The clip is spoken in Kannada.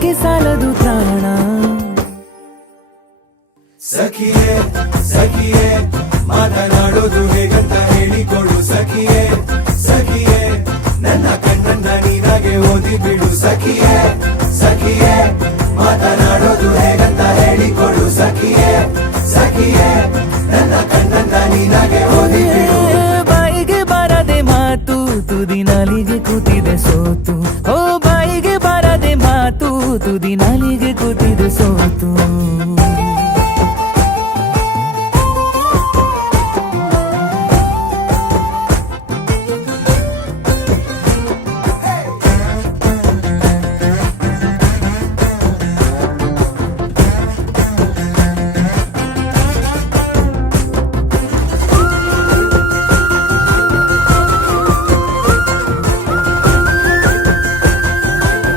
ಹೇಳೋಕೆ ಸಾಲದು ಪ್ರಾಣ. ಸಖಿಯೇ ಸಖಿಯೇ ಮಾತನಾಡೋದು ಹೇಗಂತ ಹೇಳಿಕೊಡು ಸಖಿಯೇ ಸಖಿಯೇ ನನ್ನ ಕಣ್ಣನ್ನ ನೀನಾಗೆ ಓದಿ ಬಿಡು ಸಖಿಯೇ ಸಖಿಯೇ ಮಾತನಾಡೋದು ಹೇಗಂತ ಹೇಳಿಕೊಡು ಸಖಿಯೇ ಸಖಿಯೇ ನನ್ನ ಕಣ್ಣನ್ನ ನೀನಾಗೆ ಓದಿ ಬಿಡು. ಬಾಯಿಗೆ ಬಾರದೆ ಮಾತು ತುದಿ ನಾಲಿಗೆ ಕೂತಿದೆ ಸೋತು. ಓ ಬಾಯಿಗೆ ಬಾರದೆ ಮಾತು ತುದಿ